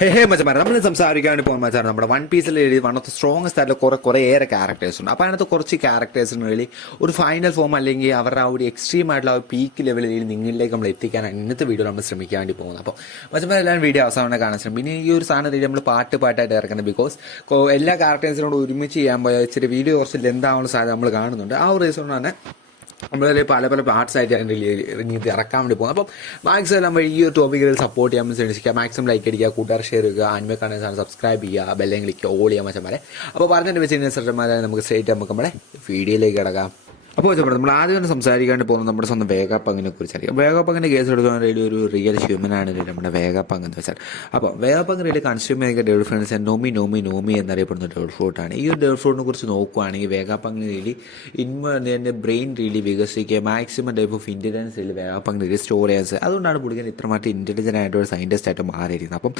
ഹേ മച്ചമാരെ നമ്മൾ സംസാരിക്കാൻ വേണ്ടി പോകുന്ന മച്ചാണ് നമ്മുടെ വൺ പീസിൽ എഴുതി വൺ ഓഫ് ദ സ്ട്രോങ്സ്റ്റ് ആയിട്ടുള്ള കുറേ ഏറെ ക്യാരക്ടേഴ്സ് ഉണ്ട്. അപ്പോൾ അതിനകത്ത് കുറച്ച് ക്യാരക്ടേഴ്സിന് വേണ്ടി ഒരു ഫൈനൽ ഫോം അല്ലെങ്കിൽ അവരുടെ ആ ഒരു എക്സ്ട്രീം ആയിട്ടുള്ള ആ പീക്ക് ലെവലിൽ നിങ്ങളിലേക്ക് നമ്മൾ എത്തിക്കാനാണ് ഇന്നത്തെ വീഡിയോ നമ്മൾ ശ്രമിക്കാൻ വേണ്ടി പോകുന്നത്. അപ്പോൾ മച്ചമാരെ എല്ലാവരും വീഡിയോ അവസാനം കാണാൻ ശ്രമിക്കും. പിന്നെ ഈ ഒരു സാധനം രീതി നമ്മൾ പാട്ടായിട്ട് ഇറക്കുന്നത് ബിക്കോസ് എല്ലാ ക്യാരക്ടേഴ്സിനോട് ഒരുമിച്ച് ചെയ്യാൻ പോയ ഇച്ചിരി വീഡിയോ കുറച്ച് ലെന്താവുന്ന സാധ്യത നമ്മൾ കാണുന്നുണ്ട്. ആ ഒരു റീസൺ തന്നെ നമ്മളതിൽ പല പാർട്സ് ആയിട്ട് ഇത് ഇറക്കാൻ വേണ്ടി പോകും. അപ്പം മാക്സിമം എല്ലാം വഴി ഈ ഒരു ടോപ്പിക്കിൽ സപ്പോർട്ട് ചെയ്യാൻ ശ്രമിക്കുക. മാക്സിമം ലൈക്ക് അടിക്കുക, കൂട്ടുകാർ ഷെയർ ചെയ്യുക, അനിമേ കാണുന്ന സാധനം സബ്സ്ക്രൈബ് ചെയ്യുക, ബെല്ലൈൻ ക്ലിക്ക് ഓൾ ചെയ്യാൻ മച്ചന്മാരെ. അപ്പോൾ പറഞ്ഞിട്ട് വെച്ച് നമുക്ക് സ്ട്രേറ്റ് നമുക്ക് നമ്മുടെ വീഡിയോയിലേക്ക് കിടക്കാം. അപ്പോൾ നമ്മൾ ആദ്യം തന്നെ സംസാരിക്കാണ്ട് പോകുന്നത് നമ്മുടെ സ്വന്തം വേഗപ്പങ്ങിനെ കുറിച്ചായിരിക്കും. വേഗപ്പങ്ങിൻ്റെ കേസ് എടുക്കാൻ ഒരു റിയൽ ഹ്യൂമനാണ് നമ്മുടെ വേഗപ്പങ് എന്ന് വെച്ചാൽ. അപ്പോൾ വേഗപ്പങ് റിയലി കൺസ്യൂം ചെയ്യുന്ന ഡെവൽ ഫ്രണ്ട്സ് നോമി എന്നറിയപ്പെടുന്ന ഡെവൽ ഫ്രൂട്ടാണ്. ഈ ഒരു ഡെവൽ ഫ്രൂട്ടിനെ കുറിച്ച് നോക്കുകയാണെങ്കിൽ വേഗപ്പങ് റിയലി എൻ്റെ ബ്രെയിൻ റിയലി വികസിക്കുക, maximum type of intelligence really Vegapunk really store ചെയ്യാൻ. അതുകൊണ്ടാണ് പുള്ളിക്കാൻ ഇത്രമാത്രം ഇൻ്റലിജൻ്റ് ആയിട്ട് ഒരു സയൻറ്റിസ്റ്റ് ആയിട്ട് മാറിയിരിക്കുന്നത്. അപ്പം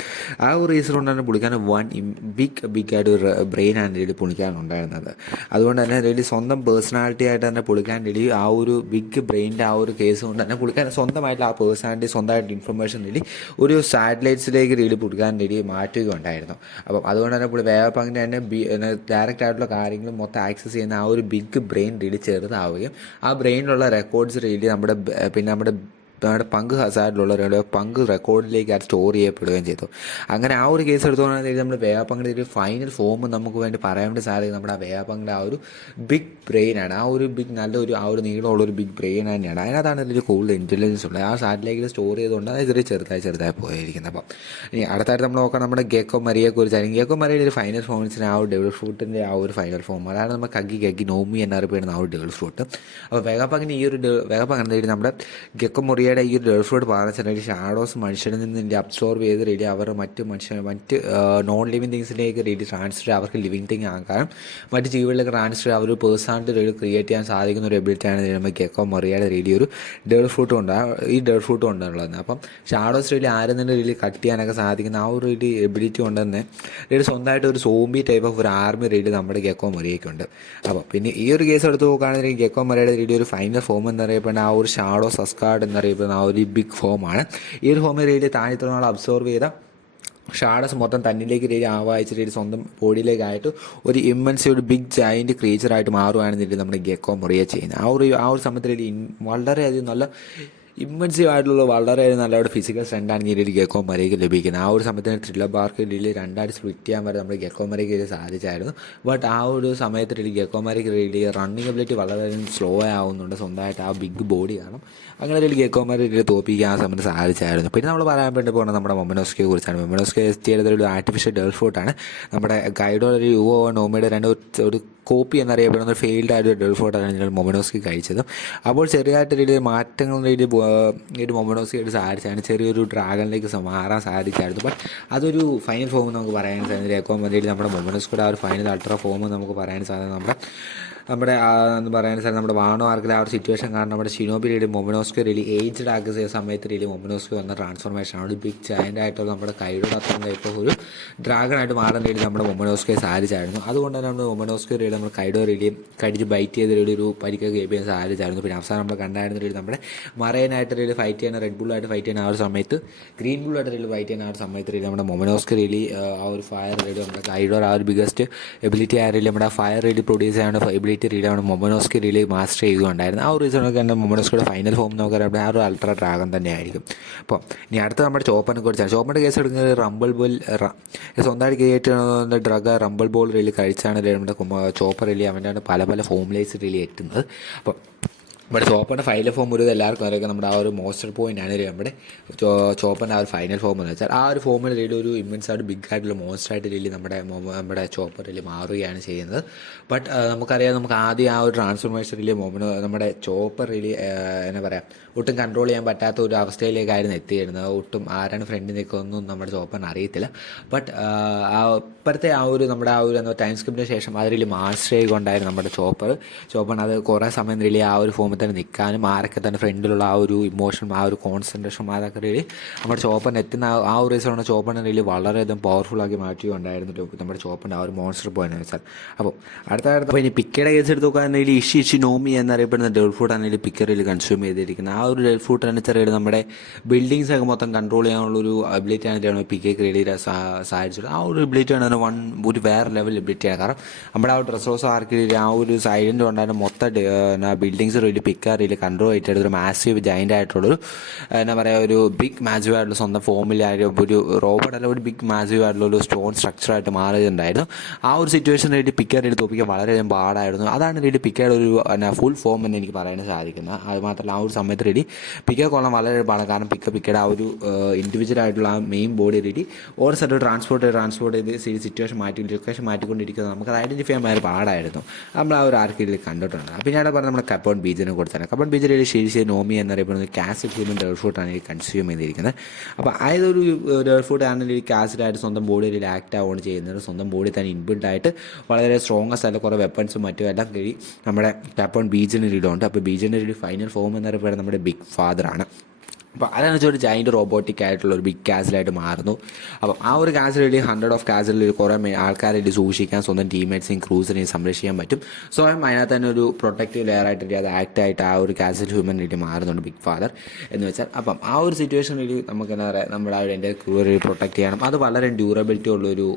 ആ ഒരു റീസൺ കൊണ്ടാണ് പുള്ളിക്കാൻ ബിഗ് ആയിട്ട് ഒരു ബ്രെയിനാണ് റിയലി പുള്ളിക്കാനുണ്ടായിരുന്നത്. അതുകൊണ്ട് തന്നെ റിയലി സ്വന്തം പേഴ്സണാലിറ്റി ആയിട്ട് തന്നെ പുള്ളിക്കാൻ റെഡി ആ ഒരു ബിഗ് ബ്രെയിൻ്റെ ആ ഒരു കേസ് കൊണ്ട് തന്നെ പുള്ളിക്കാൻ സ്വന്തമായിട്ടുള്ള ആ പേഴ്സണാലിറ്റി സ്വന്തമായിട്ട് ഇൻഫർമേഷൻ റെഡി ഒരു സാറ്റലൈറ്റ്സിലേക്ക് റീലി പുള്ളിക്കാൻ റെഡി മാറ്റുകയുണ്ടായിരുന്നു. അപ്പം അതുകൊണ്ട് തന്നെ പുള്ളി വേഗപ്പങ്ങിൻ്റെ തന്നെ ഡയറക്റ്റ് ആയിട്ടുള്ള കാര്യങ്ങൾ മൊത്തം ആക്സസ് ചെയ്യുന്ന ആ ഒരു ബിഗ് ബ്രെയിൻ റീലി ചെറുതാവുകയും ആ ബ്രെയിനിലുള്ള റെക്കോർഡ്സ് റീലി നമ്മുടെ പങ്ക് ഹസാർഡിലുള്ള പങ്ക് റെക്കോർഡിലേക്ക് അത് സ്റ്റോർ ചെയ്യപ്പെടുകയും ചെയ്തു. അങ്ങനെ ആ ഒരു കേസ് എടുത്തുകൊണ്ടാണ് നമ്മൾ വേഗപ്പങ്ങിൻ്റെ ഒരു ഫൈനൽ ഫോം നമുക്ക് വേണ്ടി പറയാൻ വേണ്ടി സാധിക്കും. നമ്മുടെ ആ വേഗപ്പങ്ങിൻ്റെ ആ ഒരു ബിഗ് ബ്രെയിനാണ്, ആ ഒരു ബിഗ് നല്ലൊരു ആ ഒരു നീളമുള്ളൊരു ബിഗ് ബ്രെയിൻ തന്നെയാണ്. അതിനകത്താണ് ഇതിൽ കൂടുതൽ ഇൻ്റലിജൻസ് ഉള്ളത്. ആ സാറ്റലൈറ്റിൽ സ്റ്റോർ ചെയ്തുകൊണ്ട് അത് ചെറുതായി പോയിരിക്കുന്നത്. അപ്പം ഇനി അടുത്തായിട്ട് നമ്മൾ നോക്കാം നമ്മുടെ ഗെക്കോ മരിയെക്കുറിച്ചായിരിക്കും. ഗെക്കോ മരിയുടെ ഒരു ഫൈനൽ ഫോമിന് ആ ഒരു ഡെവൽ ഫ്രൂട്ടിൻ്റെ ആ ഒരു ഫൈനൽ ഫോം, അതാണ് നമ്മൾ കഗ്ഗി നോമി എന്നറിയപ്പെടുന്ന ആ ഒരു ഡെവൽ ഫ്രൂട്ട്. അപ്പോൾ വേഗപ്പങ്ങിന് ഈ ഒരു വേഗപ്പങ്ങ് നമ്മുടെ ഗെക്കോ മൊറിയ ഈ ഒരു ഡെവൽ ഫ്രൂട്ട് പറഞ്ഞിട്ടുണ്ടെങ്കിൽ ഷാഡോസ് മനുഷ്യരിൽ നിന്ന് അബ്സോർവ് ചെയ്ത് റെഡി അവർ മറ്റ് നോൺ ലിവിങ് തിങ്സിലേക്ക് റെഡി ട്രാൻസ്ഫർ അവർക്ക് ലിവിങ് തിങ് ആക്കാനും മറ്റ് ജീവികളിലേക്ക് ട്രാൻസ്ഫർ അവർ പേഴ്സണാലിറ്റി റെഡി ക്രിയേറ്റ് ചെയ്യാൻ സാധിക്കുന്ന ഒരു എബിലിറ്റിയാണ് നമ്മൾ ഗെക്കോ മറിയയുടെ റെഡി ഒരു ഡെവൽ ഫ്രൂട്ട് ഈ ഡെവൽ ഫ്രൂട്ട് കൊണ്ടുള്ളത്. അപ്പം ഷാഡോസ് റെഡി ആരും തന്നെ റെഡി കട്ട് ചെയ്യാനൊക്കെ സാധിക്കുന്ന ആ ഒരു റെഡി എബിലിറ്റി കൊണ്ട് തന്നെ റെഡി സ്വന്തമായിട്ട് ഒരു സോംബി ടൈപ്പ് ഓഫ് ഒരു ആർമി റെഡി നമ്മുടെ ഗെക്കോ മറിയയ്ക്കുണ്ട്. അപ്പോൾ പിന്നെ ഈ ഒരു കേസ് എടുത്ത് നോക്കുകയാണെങ്കിൽ ഗെക്കോ മറിയയുടെ റെഡി ഒരു ഫൈനൽ ഫോം എന്നറിയപ്പെടുന്ന ആ ഒരു ഷാഡോ സസ്കാർഡ് എന്നറിയപ്പെടുന്ന ആ ഒരു ബിഗ് ഫോമാണ്. ഈ ഒരു ഫോമിൽ റേഡിയോ താഴത്തെ നാൾ അബ്സോർവ് ചെയ്ത ഷാഡസ് മൊത്തം തന്നിലേക്ക് റേഡി ആവാഹിച്ചിട്ട് സ്വന്തം ബോഡിയിലേക്കായിട്ട് ഒരു ഇമ്മൻസ് ഒരു ബിഗ് ജയൻറ്റ് ക്രീച്ചറായിട്ട് മാറുകയാണെന്നുണ്ടെങ്കിൽ നമ്മുടെ ഗെക്കോ മൊറിയ ചെയ്യുന്നത്. ആ ഒരു സമയത്ത് റേഡി വളരെയധികം നല്ല ഇമ്മൻസീവ് ആയിട്ടുള്ള വളരെ നല്ലൊരു ഫിസിക്കൽ സ്ട്രെങ്താണ് ഈ ഒരു ഗെക്കോ മറിയയ്ക്ക് ലഭിക്കുന്നത്. ആ ഒരു സമയത്ത് ത്രില്ലർ ബാർക്ക് രീതിയിൽ രണ്ടായിട്ട് സ്പ്ലിറ്റ് ചെയ്യാൻ വരെ നമ്മുടെ ഗെക്കോ മറിയയ്ക്ക് സാധിച്ചായിരുന്നു. ബട്ട് ആ ഒരു സമയത്ത് ഗെക്കോ മറിയയ്ക്ക് റേഡി റണ്ണിങ് എബിലിറ്റി വളരെ സ്ലോ ആവുന്നുണ്ട് സ്വന്തമായിട്ട് ആ ബിഗ് ബോഡി കാരണം. അങ്ങനെ ഒരു ഗെക്കോ മറിയ തോപ്പിക്കാൻ ആ സമയത്ത് സാധിച്ചായിരുന്നു. പിന്നെ നമ്മൾ പറയാൻ വേണ്ടി പോകുന്നത് നമ്മുടെ മൊമനോസ്കിയെ കുറിച്ചാണ്. മൊമനോസ്കി ചെയ്തത് ഒരു ആർട്ടിഫിഷ്യൽ ഡെവൽ ഫ്രൂട്ടാണ്. നമ്മുടെ ഗൈഡോ ഒരു യുവോ നോമിയുടെ ഒരു കോപ്പി എന്നറിയപ്പെടുന്ന ഒരു ഫെയിൽഡ് ആയിട്ട് ഡെവൽ ഫ്രൂട്ടാണ് മൊമനോസ്കി കഴിച്ചത്. അപ്പോൾ ചെറിയതായിട്ട് രീതിയിൽ മാറ്റങ്ങൾ ഒരു മൊമനോസ്കിയായിട്ട് സാധിച്ചാണ് ചെറിയൊരു ഡ്രാഗണിലേക്ക് മാറാൻ സാധിച്ചായിരുന്നു. ബട്ട് അതൊരു ഫൈനൽ ഫോം നമുക്ക് പറയാൻ സാധിക്കും. ഗെക്കോ മറിയയിൽ നമ്മുടെ മൊമനോസ്കിയുടെ ആ ഒരു ഫൈനൽ അൾട്രാ ഫോം നമുക്ക് പറയാൻ സാധിക്കും. നമ്മുടെ എന്ന് പറയാൻ സാധിക്കും നമ്മുടെ വാണോ ആർക്കിലെ ആ ഒരു സിറ്റുവേഷൻ കാരണം നമ്മുടെ ഷിനോബി രീതി മൊമനോസ്കി റിലി ഏജ്ഡ് ആക്കുക ചെയ്ത സമയത്ത് രീതി മൊമനോസ്കി വന്ന ട്രാൻസ്ഫോർമേഷനാണ് ഒരു ബിഗ് ജയൻ്റ് ആയിട്ടുള്ള നമ്മുടെ കൈയുടെ അത്ര ഇപ്പോൾ ഒരു ഡ്രാഗണായിട്ട് മാറാൻ രീതി നമ്മുടെ മൊമനോസ്കിയെ സാധിച്ചായിരുന്നു. അതുകൊണ്ട് തന്നെ നമ്മൾ മൊമനോസ്കി രീതി നമ്മൾ കൈഡോ റിലിയും കടിച്ച് ബൈറ്റ് ചെയ്ത രീതി ഒരു പരിക്കൊക്കെ ചെയ്യാൻ സാധിച്ചായിരുന്നു. പിന്നെ അവസാനം നമ്മൾ കണ്ടായിരുന്ന രീതി നമ്മുടെ മറൈനായിട്ട് രീതി ഫൈറ്റ് ചെയ്യുന്ന റെഡ് ബുള്ളായിട്ട് ഫൈറ്റ് ചെയ്യുന്ന ആ ഒരു സമയത്ത് ഗ്രീൻ ബുള്ളായിട്ട് രീതി ഫൈറ്റ് ചെയ്യുന്ന ആ ഒരു സമയത്ത് രീതി നമ്മുടെ മൊമനോസ്കി റിലി ആ ഒരു ഫയർ രീതി നമ്മുടെ കൈഡോ ആ ഒരു ബിഗസ്റ്റ് എബിലിറ്റി ആയ രീതി നമ്മുടെ ഫയർ രീതി പ്രൊഡ്യൂസ് ചെയ്യാനുള്ള എബിലിറ്റി രീതിയാണ് മൊമനോസ്കി റിലി മാസ്റ്റർ ചെയ്യുകയുണ്ടായിരുന്നു. ആ ഒരു റീസണൊക്കെ തന്നെ മൊമനോസ്കിയുടെ ഫൈനൽ ഫോം നോക്കാൻ ആ ഒരു അൾട്രാ ഡ്രാഗൺ തന്നെയായിരിക്കും. അപ്പോൾ ഇനി അടുത്ത നമ്മുടെ ചോപ്പനെ കുറിച്ചാണ്. ചോപ്പൻ്റെ കേസ് എടുക്കുന്നത് റംബിൾ ബോൾ സ്വന്തമായിട്ട് ക്രിയേറ്റ് ചെയ്യുന്ന ഡ്രഗ് റംബിൾ ബോൾ റിലി കഴിച്ചാണ് നമ്മുടെ ചോപ്പർ റിലി അവൻ്റെ പല ഫോമിലേസ് റിലി എത്തുന്നത്. അപ്പോൾ നമ്മുടെ ചോപ്പൻ്റെ ഫൈനൽ ഫോം ഒരു എല്ലാവർക്കും അറിയാം. നമ്മുടെ ആ ഒരു മോസ്റ്റർ പോയിൻ്റാണ് നമ്മുടെ ചോപ്പൻ്റെ ആ ഒരു ഫൈനൽ ഫോം എന്ന് വെച്ചാൽ ആ ഒരു ഫോമിൽ റിലി ഒരു ഇമ്മൻസ് ആയിട്ട് ബിഗ് ആയിട്ടുള്ള മോസ്റ്റർ ആയിട്ട് റിലി നമ്മുടെ ചോപ്പർ റിലി മാറുകയാണ് ചെയ്യുന്നത്. ബട്ട് നമുക്കറിയാം നമുക്ക് ആദ്യം ആ ഒരു ട്രാൻസ്ഫോർമേഷൻ റിലി നമ്മുടെ ചോപ്പർ റിലി എന്നാ പറയുക ഒട്ടും കൺട്രോൾ ചെയ്യാൻ പറ്റാത്ത ഒരു അവസ്ഥയിലേക്കായിരുന്നു എത്തിയിരുന്നത്. ഒട്ടും ആരാണ് ഫ്രണ്ടിൽ നിൽക്കുന്നൊന്നും നമ്മുടെ ചോപ്പറിന് അറിയത്തില്ല. ബട്ട് ഇപ്പോഴത്തെ ആ ഒരു നമ്മുടെ ആ ഒരു ടൈം സ്കിപ്പിന് ശേഷം അത് റിലി മാസ്റ്റർ ചെയ്യുകൊണ്ടായിരുന്നു നമ്മുടെ ചോപ്പറിന് അത് കുറേ സമയം റിലി ആ ഒരു ഫോമിൽ തന്നെ നിൽക്കാനും ആരൊക്കെ തന്നെ ഫ്രണ്ടിലുള്ള ആ ഒരു ഇമോഷനും ആ ഒരു കോൺസെൻട്രേഷനും അതൊക്കെ റിലി നമ്മുടെ ചോപ്പറിന് എത്തുന്ന ആ ഒരു റീസണാണ് ചോപ്പറിനെ റിലി വളരെയധികം പവർഫുള്ളാക്കി മാറ്റുകയുണ്ടായിരുന്നു നമ്മുടെ ചോപ്പറിൻ്റെ ആ ഒരു മോൺസ്റ്റർ പോയിന്റ് വെച്ചാൽ. അപ്പോൾ അടുത്ത ഇനി പിക്കയുടെ കേസ് എടുത്ത് നോക്കുകയാണെങ്കിൽ ഇഷി നോമി എന്നറിയപ്പെടുന്ന ഡെവൽ ഫ്രൂട്ടാണ് പിക്കറിൽ കൺസ്യൂം ചെയ്തിരിക്കുന്നത്. ആ ആ ഒരു ഡെഡ് ഫുട്ട് എന്ന് വെച്ചാൽ നമ്മുടെ ബിൽഡിങ്സ് ഒക്കെ മൊത്തം കൺട്രോൾ ചെയ്യാനുള്ളൊരു എബിലിറ്റിയാണ് പി കെ ക്രീഡിയെ സഹായിച്ചത്. ആ ഒരു എബിലിറ്റിയാണ് ഒരു വേറെ ലെവൽ എബിലിറ്റിയാണ്. കാരണം നമ്മുടെ ആ ഒരു ഡ്രസ്സോസ് ആർക്ക് ആ ഒരു സൈലൻ്റ് ഉണ്ടായിരുന്ന മൊത്തം ബിൽഡിങ്സ് റീലി പിക്കാ റീലി കൺട്രോൾ ആയിട്ട് ഒരു മാസീവ് ജൈൻ്റ് ആയിട്ടുള്ളൊരു എന്താ പറയുക ഒരു ബിഗ് മാസീവ് ആയിട്ടുള്ള സ്വന്തം ഫോമിലായ ഒരു റോബോട്ട് അല്ല ഒരു ബിഗ് മാസീവ് ആയിട്ടുള്ള ഒരു സ്റ്റോൺ സ്ട്രക്ചറായിട്ട് മാറിയിട്ടുണ്ടായിരുന്നു. ആ ഒരു സിറ്റുവേഷൻ റീലി പിക്കാ റീലി തോപ്പിക്കാൻ വളരെയധികം പാടായിരുന്നു. അതാണ് റീലി പിക്കയുടെ ഒരു ഫുൾ ഫോം എന്ന് എനിക്ക് പറയാൻ സാധിക്കുന്നത്. അത് മാത്രമല്ല ആ ഒരു സമയത്ത് റീലി പിക്ക കൊള്ളാൻ വളരെ പാടാണ്. കാരണം പിക്കയുടെ ആ ഒരു ഇൻഡിവിജ്വൽ ആയിട്ടുള്ള ആ മെയിൻ ബോഡി റീലി ഓരോ സ്ഥലത്ത് ട്രാൻസ്പോർട്ട് ചെയ്ത് സിറ്റുവേഷൻ ലൊക്കേഷൻ മാറ്റിക്കൊണ്ടിരിക്കുന്നത് നമുക്കത് ഐഡൻറ്റിഫൈ ചെയ്യാൻ വളരെ പാടായിരുന്നു. നമ്മൾ ആ ഒരു ആർക്കിൽ കണ്ടിട്ടുണ്ട്. പിന്നെ അവിടെ പറഞ്ഞാൽ നമ്മുടെ കപ്പോൺ ബീജിനെ കുറിച്ചാണ്. കപ്പോൺ ബീജിൽ ശരിശരി നോമി എന്നറിയപ്പെടുന്നത് കാസിഡ് ഹ്യൂമൻ ഡെഡ് ഫുഡാണ് ഈ കൺസ്യൂം ചെയ്തിരിക്കുന്നത്. അപ്പോൾ അതൊരു ഡെഡ് ഫുഡ് ആണെങ്കിൽ ഈ കാസിഡായിട്ട് സ്വന്തം ബോഡിയിൽ ആക്ട് ആവുകയാണ് ചെയ്യുന്നത്. സ്വന്തം ബോഡി തന്നെ ഇൻബിൽഡായിട്ട് വളരെ സ്ട്രോങ്ങസ്റ്റ് ആയിട്ട് കുറേ വെപ്പൺസും മറ്റും എല്ലാം കഴി നമ്മുടെ കപ്പോൺ ബീജിന് ഇടമുണ്ട്. അപ്പോൾ ബീജിൻ്റെ ഒരു ഫൈനൽ ഫോം എന്നറിയപ്പെടുന്നത് നമ്മുടെ ബിഗ് ഫാദറാണ്. അപ്പോൾ അതാണ് വെച്ചാൽ ഒരു ജൈൻറ്റ് റോബോട്ടിക് ആയിട്ടുള്ള ഒരു ബിഗ് കാസിലായിട്ട് മാറുന്നു. അപ്പം ആ ഒരു കാസിൽ 100 ഓഫ് കാസിൽ കുറേ ആൾക്കാരെ സൂക്ഷിക്കാൻ സ്വന്തം ടീംമേറ്റ്സിനെയും ക്രൂസിനെയും സംരക്ഷിക്കാൻ പറ്റും. സ്വയം അതിനകത്ത് തന്നെ ഒരു പ്രൊട്ടക്റ്റീവ് ലെയർ ആയിട്ട് അത് ആക്റ്റായിട്ട് ആ ഒരു കാസിൽ ഹ്യൂമൻ മാറുന്നുണ്ട് ബിഗ് ഫാദർ എന്ന് വെച്ചാൽ. അപ്പം ആ ഒരു സിറ്റുവേഷനിൽ നമുക്ക് എന്താ പറയുക നമ്മുടെ ആ എൻ്റെ ക്രൂ പ്രൊട്ടക്ട് ചെയ്യണം. അത് വളരെ ഡ്യൂറബിലിറ്റി ഉള്ളൊരു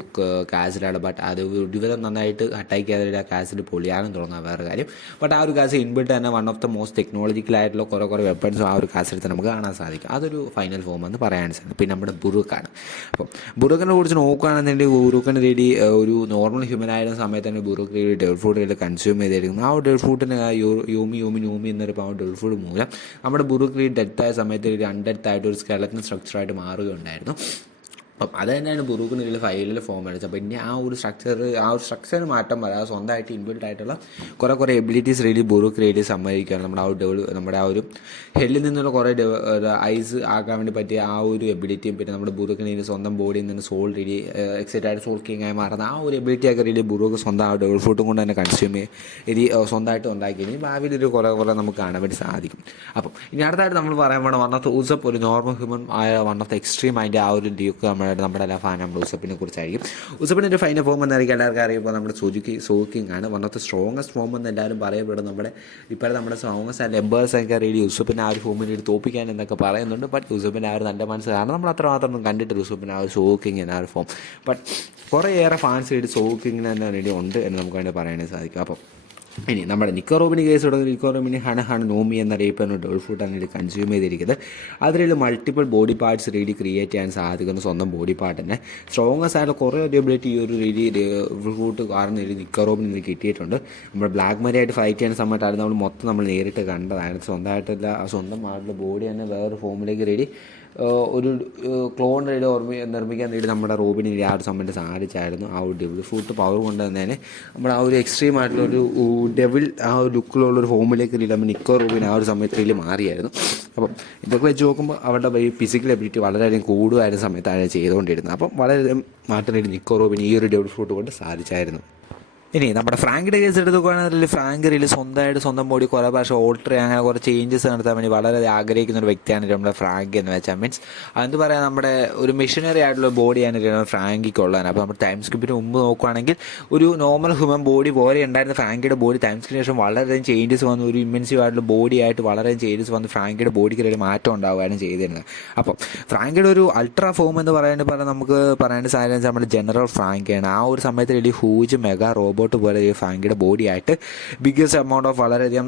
കാസിലാണ്. ബട്ട് അത് ഒരുവിധം നന്നായിട്ട് അറ്റാക്ക് ചെയ്യാതെ ആ കാസിൽ പൊളിയാനും തുടങ്ങുക വേറെ കാര്യം. ബട്ട് ആ ഒരു കാസിൽ ഇൻബിൽട്ട് തന്നെ വൺ ഓഫ് ദ മോസ്റ്റ് ടെക്നോളജിക്കലായിട്ടുള്ള കുറേ വെപ്പൺസും ആ ഒരു കാസിൽ നമുക്ക് കാണാൻ സാധിക്കും. അതൊരു ഫൈനൽ ഫോം എന്ന് പറയാൻ സാധിക്കും. പിന്നെ നമ്മുടെ ബുറുക്കാണ്. അപ്പം ബുറുക്കിനെ കുറിച്ച് നോക്കുകയാണെന്നുണ്ടെങ്കിൽ ബുറുക്കിന് റെഡി ഒരു നോർമൽ ഹ്യൂമൻ ആയിരുന്ന സമയത്ത് തന്നെ ബുറുക്ക് ഡെഡ് ഫുഡ് കൺസ്യൂം ചെയ്തിരിക്കുന്നു. ആ ഒരു ഡെഡ് ഫുഡിന് യൂമി എന്നൊരു ആ ഡെഡ് ഫുഡ് മൂലം നമ്മുടെ ബുറുക്ക് ഡെത്തായ സമയത്ത് ഒരു അൺഡെത്തായിട്ട് ഒരു സ്കെലറ്റൻ സ്ട്രക്ചറായിട്ട് മാറുകയുണ്ടായിരുന്നു. അപ്പം അത് തന്നെയാണ് ബുറൂക്കിന് ഫൈനൽ ഫോം അടിച്ചത്. അപ്പോൾ ഇനി ആ ഒരു സ്ട്രക്ചറിന് മാറ്റം വരാതെ സ്വന്തമായിട്ട് ഇൻബിൽഡ് ആയിട്ടുള്ള കുറേ എബിലിറ്റീസ് റീലി ബുറൂക്ക് റീലി സമ്മതിക്കുകയാണ്. നമ്മുടെ ആ ഒരു ഹെല്ലിൽ നിന്നുള്ള കുറേ ഐസ് ആക്കാൻ വേണ്ടി പറ്റിയ ആ ഒരു എബിലിറ്റിയും പിന്നെ നമ്മുടെ ബുറൂക്കിന് സ്വന്തം ബോഡിയിൽ നിന്ന് സോൾ റീലി എക്സൈറ്റായിട്ട് സോൾ കിങ് ആയി മാറുന്ന ആ ഒരു എബിലിറ്റിയൊക്കെ റീലി ബുറൂക്ക് സ്വന്തം ആ ഡബിൾ ഫുട്ടും കൊണ്ട് തന്നെ കൺസ്യൂം ചെയ്ത് സ്വന്തമായിട്ട് ഉണ്ടാക്കി ഇനി ഭാവിയിൽ ഒരു കുറേ നമുക്ക് കാണാൻ വേണ്ടി സാധിക്കും. അപ്പം ഇനി അടുത്തായിട്ട് നമ്മൾ പറയാൻ വേണം വൺ ഓഫ് ദ ഊസപ്പ് ഒരു നോർമൽ ഹ്യൂമൻ ആയ വൺ ഓഫ് ദ എക്സ്ട്രീം അതിൻ്റെ ആ ഒരു ഡ്യൂക്ക് നമ്മുടെ എല്ലാ ഫാൻ നമ്മുടെ ഉസപ്പിനെ കുറിച്ചായിരിക്കും. ഉസപ്പിൻ്റെ ഫൈനൽ ഫോം എന്നായിരിക്കും എല്ലാവർക്കും അറിയുമ്പോൾ നമ്മുടെ സോക്കിങ് ആണ്. One of the strongest form എന്ന് എല്ലാവരും പറയപ്പെടും. നമ്മുടെ സ്ട്രോങ്ങസ്റ്റ് ആൻഡ് എംബേഴ്സ് ഒക്കെ റീലി യൂസഫിനെ ആ ഒരു ഫോമിന് തോപ്പിക്കാൻ എന്നൊക്കെ പറയുന്നുണ്ട്. ബട്ട് യൂസഫിൻ്റെ ആ ഒരു നല്ല മനസ്സിലാണ് നമ്മൾ അത്രമാത്രം കണ്ടിട്ട് യൂസഫിൻ്റെ ആ ഒരു സോക്കിങ് എന്ന ആ ഒരു ഫോം. ബട്ട് കുറേയേറെ ഫാൻസ് റീലി സോക്കിങ്ങിന് തന്നെ റെഡി ഉണ്ട് എന്ന് നമുക്ക് വേണ്ടി പറയാനായിട്ട് സാധിക്കും. അപ്പം ഇനി നമ്മുടെ നിക്കോ റോബിനി കേസ് തുടങ്ങി നിക്കോ റോബിനി ഹണ് നോമി എന്നറിയപ്പെടുന്ന ഡോൾ ഫുഡാണ് ഇത് കൺസ്യൂം ചെയ്തിരിക്കുന്നത്. അതിൽ multiple body parts really create ചെയ്യാൻ സാധിക്കുന്ന സ്വന്തം ബോഡി പാർട്ട് തന്നെ സ്ട്രോങ്ങസ്റ്റ് ആയിട്ട് കുറേ എബിലിറ്റി ഈ ഒരു റീലി ഫുഡ് കാരണം നിക്കോ റോബിന് കിട്ടിയിട്ടുണ്ട്. നമ്മൾ ബ്ലാക്ക് മരിയായിട്ട് ഫൈറ്റ് ചെയ്യുന്ന സമയത്തായിരുന്നു നമ്മൾ നേരിട്ട് കണ്ടതാണ്. സ്വന്തമായിട്ടുള്ള ബോഡി തന്നെ വേറൊരു ഫോമിലേക്ക് റെഡി ഒരു ക്ലോൺ റെഡി നിർമ്മിക്കാൻ വേണ്ടി നമ്മുടെ റോബിന് ആ ഒരു സമയത്ത് സാധിച്ചായിരുന്നു. ആ ഒരു ഡെവിൾ ഫുഡ് പവർ കൊണ്ട് തന്നെ നമ്മുടെ ആ ഒരു എക്സ്ട്രീം ആയിട്ടുള്ള ഒരു ഡെവിൾ ആ ഒരു ലുക്കിലുള്ളൊരു ഫോമിലേക്ക് റീൽ നമ്മൾ നിക്കോ റോബിൻ ആ ഒരു സമയത്ത് റീൽ മാറിയായിരുന്നു. അപ്പം ഇതൊക്കെ വെച്ച് നോക്കുമ്പോൾ അവരുടെ ഫിസിക്കൽ എബിലിറ്റി വളരെയധികം കൂടുതലായിരുന്ന സമയത്താണ് ചെയ്തുകൊണ്ടിരുന്നത്. അപ്പം വളരെയധികം മാറ്റം റീൽ നിക്കോ റോബിൻ ഈ ഒരു ഡെവിൾ ഫുഡ് കൊണ്ട് സാധിച്ചായിരുന്നു. ഇനി നമ്മുടെ ഫ്രാങ്കിൻ്റെ കേസ് എടുത്ത് നോക്കുകയാണെങ്കിൽ ഫ്രാങ്ക് റീൽ സ്വന്തം ബോഡി കുറേ പ്രാവശ്യം ഓൾട്ടർ ചെയ്യാൻ അങ്ങനെ കുറേ ചേഞ്ചസ് നടത്താൻ വേണ്ടി വളരെ ആഗ്രഹിക്കുന്ന ഒരു വ്യക്തിയാണ് നമ്മുടെ ഫ്രാങ്ക് എന്ന് വെച്ചാൽ. മീൻസ് അതെന്ത് പറയാം നമ്മുടെ ഒരു മിഷനറി ആയിട്ടുള്ള ബോഡിയാണ് ഫ്രാങ്കിക്കുള്ളത്. അപ്പോൾ നമ്മുടെ ടൈം സ്കിപ്പിന് മുമ്പ് നോക്കുകയാണെങ്കിൽ ഒരു നോർമൽ ഹ്യൂമൻ ബോഡി പോലെ ഉണ്ടായിരുന്ന ഫ്രാങ്കിയുടെ ബോഡി ടൈം സ്കിപ്പിന് ശേഷം വളരെയധികം ചേഞ്ചസ് വന്നു. ഒരു ഇമ്മൻസീവ് ആയിട്ടുള്ള ബോഡി ആയിട്ട് വളരെയധികം ചേഞ്ചസ് വന്ന് ഫ്രാങ്കിയുടെ ബോഡിക്ക് ഒരു മാറ്റം ഉണ്ടാവുകയാണ് ചെയ്തിരുന്നത്. അപ്പോൾ ഫ്രാങ്കിയുടെ ഒരു അൾട്രാ ഫോം എന്ന് പറയുന്നത് നമുക്ക് പറയേണ്ട സാഹചര്യം നമ്മുടെ ജനറൽ ഫ്രാങ്കാണ്. ആ ഒരു സമയത്ത് വലിയ ഹൂജ് മെഗാ റോബോട്ട് പോലെ ഈ ഫ്രാങ്കിയുടെ ബോഡി ആയിട്ട് ബിഗ്ഗസ്റ്റ് എമൗണ്ട് ഓഫ് വളരെയധികം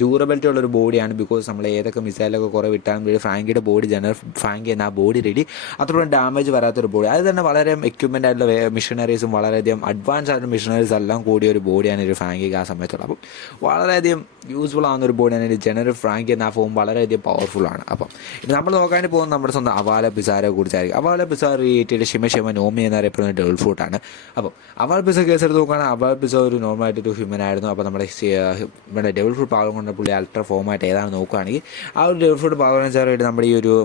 ഡ്യൂറബിലിറ്റി ഉള്ളൊരു ബോഡിയാണ്. ബിക്കോസ് നമ്മൾ ഏതൊക്കെ മിസൈലൊക്കെ കുറേ വിട്ടാലും ഫ്രാങ്കിയുടെ ബോഡി ജനറൽ ഫ്രാങ്ക് എന്ന ആ ബോഡി റെഡി അത്രയും ഡാമേജ് വരാത്തൊരു ബോഡി. അത് തന്നെ വളരെ എക്യുപ്മെൻ്റ് ആയിട്ടുള്ള മിഷനറീസും വളരെയധികം അഡ്വാൻസ് ആയിട്ടുള്ള മിഷനറീസ് എല്ലാം കൂടിയ ഒരു ബോഡിയാണ് ഒരു ഫ്രാങ്കിക്ക് ആ സമയത്തുള്ളത്. അപ്പം വളരെയധികം യൂസ്ഫുൾ ആവുന്ന ഒരു ബോഡിയാണ് ജനറൽ ഫ്രാങ്ക് എന്ന ആ ഫോം വളരെയധികം പവർഫുള്ളാണ്. അപ്പം ഇത് നമ്മൾ നോക്കാൻ പോകുന്നത് നമ്മുടെ സ്വന്തം അവാല പിസാരെ കുറിച്ചായിരിക്കും. അവാല പിസാർ ക്രിയേറ്റ് ഷിമ നോമി എന്നറിയപ്പെടുന്ന ഡെവിൾ ഫുഡാണ്. അപ്പം അവാല പിസ കേസ് എടുത്ത് നോക്കുകയാണെങ്കിൽ അവാല പിസ ഒരു നോർമലായിട്ടൊരു ഹ്യൂമൻ ആയിരുന്നു. അപ്പോൾ നമ്മുടെ ഡെവിൾ ഫുഡ് പവർ കൊണ്ട് പുള്ളി അൾട്രാ ഫോമായിട്ട് ഏതാണ് നോക്കുകയാണെങ്കിൽ ആ ഒരു ഡെവിൾ ഫുഡ് പവർ എന്ന് വെച്ചാൽ നമ്മുടെ ഈ ഒരു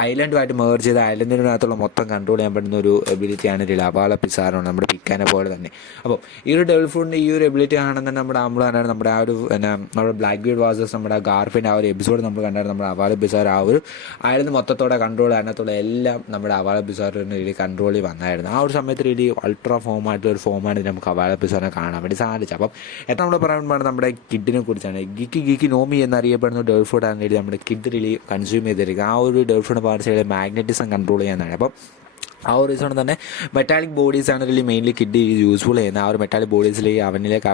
ഐലൻഡുമായിട്ട് മേർജ് ചെയ്ത് ഐലൻഡിനകത്തുള്ള മൊത്തം കൺട്രോൾ ചെയ്യാൻ പറ്റുന്ന ഒരു എബിലിറ്റിയാണ് ഇതിൽ അവാല പിസാറാണ് നമ്മുടെ പിക്കാനെ പോലെ തന്നെ. അപ്പോൾ ഈ ഒരു ഡെവിൾ ഫുഡിൻ്റെ ഈ ഒരു എബിലിറ്റി ആണെന്ന് തന്നെ നമ്മുടെ ആ ഒരു നമ്മുടെ ബ്ലാക്ക് ബീഡ് വാസേഴ്സ് നമ്മുടെ ഗാർഫിൻ്റെ ആ ഒരു എപ്പിസോഡ് നമ്മൾ കണ്ടായിരുന്നു. നമ്മുടെ അവാല പിസാർ ആ ഒരു ഐലൻഡ് മൊത്തത്തോടെ കൺട്രോൾ അതിനകത്തുള്ള എല്ലാം നമ്മുടെ അവാല പിസാറിന് രീതിയിൽ കൺട്രോളിൽ വന്നായിരുന്നു. ആ ഒരു സമയത്ത് രീതി അൾട്രാ ഫോമായിട്ടുള്ള ഒരു ഫോമാണ് നമുക്ക് പല എപ്പിസോഡിനെ കാണാൻ വേണ്ടി സാധിച്ചു. അപ്പം എത്ര നമ്മൾ പറയുമ്പോൾ നമ്മുടെ കിഡിനെ കുറിച്ചാണ്. ഗിക്കി നോമി എന്നറിയപ്പെടുന്ന ഡോൾഫുഡാണ് വേണ്ടി നമ്മുടെ കിഡ് റിലി കൺസ്യൂം ചെയ്തിരിക്കുക. ആ ഒരു ഡോൾഫുഡ് പാർട്സുകളെ മാഗ്നറ്റിസം കൺട്രോൾ ചെയ്യാനാണ്. അപ്പം ആ ഒരു റീസൺ തന്നെ മെറ്റാലിക് ബോഡീസാണ് റിലി മെയിൻലി കിഡ് യൂസ്ഫുൾ ചെയ്യുന്നത്. ആ ഒരു മെറ്റാലിക് ബോഡീസിലേക്ക് അവനിലേക്ക്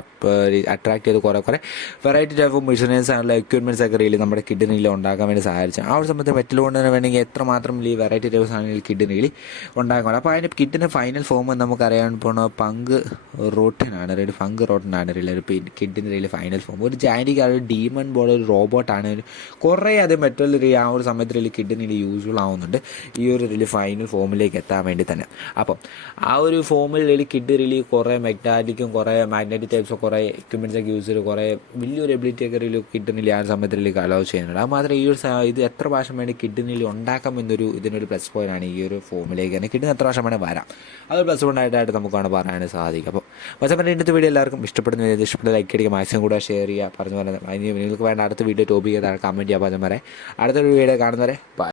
അട്രാക്ട് ചെയ്ത് കുറേ വെറൈറ്റി ടൈപ്പ് ഓഫ് മെഷീനേഴ്സ് ആണല്ലോ എക്യുപ്മെൻറ്റ്സ് ഒക്കെ റിലി നമ്മുടെ കിഡിനിൽ ഉണ്ടാക്കാൻ വേണ്ടി സഹായിച്ചു. ആ ഒരു സമയത്ത് മെറ്റൽ കൊണ്ട് തന്നെ വേണമെങ്കിൽ എത്രമാത്രം ഈ വെറൈറ്റി ടൈപ്പ്സ് ആണെങ്കിൽ കിഡിനിൽ ഉണ്ടാക്കാൻ. അപ്പോൾ അതിൻ്റെ കിഡിൻ്റെ ഫൈനൽ ഫോം നമുക്കറിയാൻ പോകുന്ന ഫങ്ക് റോട്ടനാണ് റിലി ഒരു കിഡിൻ്റെ റിലി ഫൈനൽ ഫോം. ഒരു ജാൻറ്റിക് ഒരു ഡീമൺ പോലെ ഒരു റോബോട്ടാണ്. കുറേ അത് മെറ്റൽ ആ ഒരു സമയത്ത് റിലി കിഡിനിൽ യൂസ്ഫുൾ ആവുന്നുണ്ട് ഈ ഒരു റിലി ഫൈനൽ ഫോമിലേക്ക് എത്താൻ വേണ്ടി തന്നെ. അപ്പം ആ ഒരു ഫോമിൽ റിലി കിഡ് റിലി കുറേ മെറ്റാലിക്കും കുറേ മാഗ്നറ്റിക് ടൈപ്സും കുറേ എക്യുപ്മെൻറ്റ്സ് ഒക്കെ യൂസ് ചെയ്ത് കുറേ വലിയൊരു എബിലിറ്റി ഒക്കെ റിലി കിഡിനിൽ ആ സമയത്ത് റിലി അലോ ചെയ്യുന്നുണ്ട്. അത് മാത്രമേ ഈ ഒരു ഇത് എത്ര പ്രാവശ്യം വേണ്ടി കിഡിനിൽ ഉണ്ടാക്കാം ഇതിനൊരു പ്ലസ് പോയിന്റ് ആണ് ഈ ഒരു ഫോമിലേക്ക് തന്നെ. കിഡിന് എത്ര പ്രാവശ്യം വേണേൽ വരാം, അതൊരു പ്ലസ് പോയിന്റായിട്ട് നമുക്കാണ് പറയാൻ സാധിക്കും. അപ്പോൾ പക്ഷേ ഇന്നത്തെ വീഡിയോ എല്ലാവർക്കും ഇഷ്ടപ്പെട്ട ലൈക്ക് അടിക്കുക, മാക്സിമം കൂടെ ഷെയർ ചെയ്യുക. പറഞ്ഞു പറഞ്ഞത് നിങ്ങൾക്ക് വേണ്ട അടുത്ത വീഡിയോ ടോപ്പിക് ചെയ്താൽ കമൻറ്റ് ചെയ്യാൻ പറഞ്ഞു പറയാം. അടുത്തൊരു വീഡിയോ കാണുന്നവരെ ബൈ.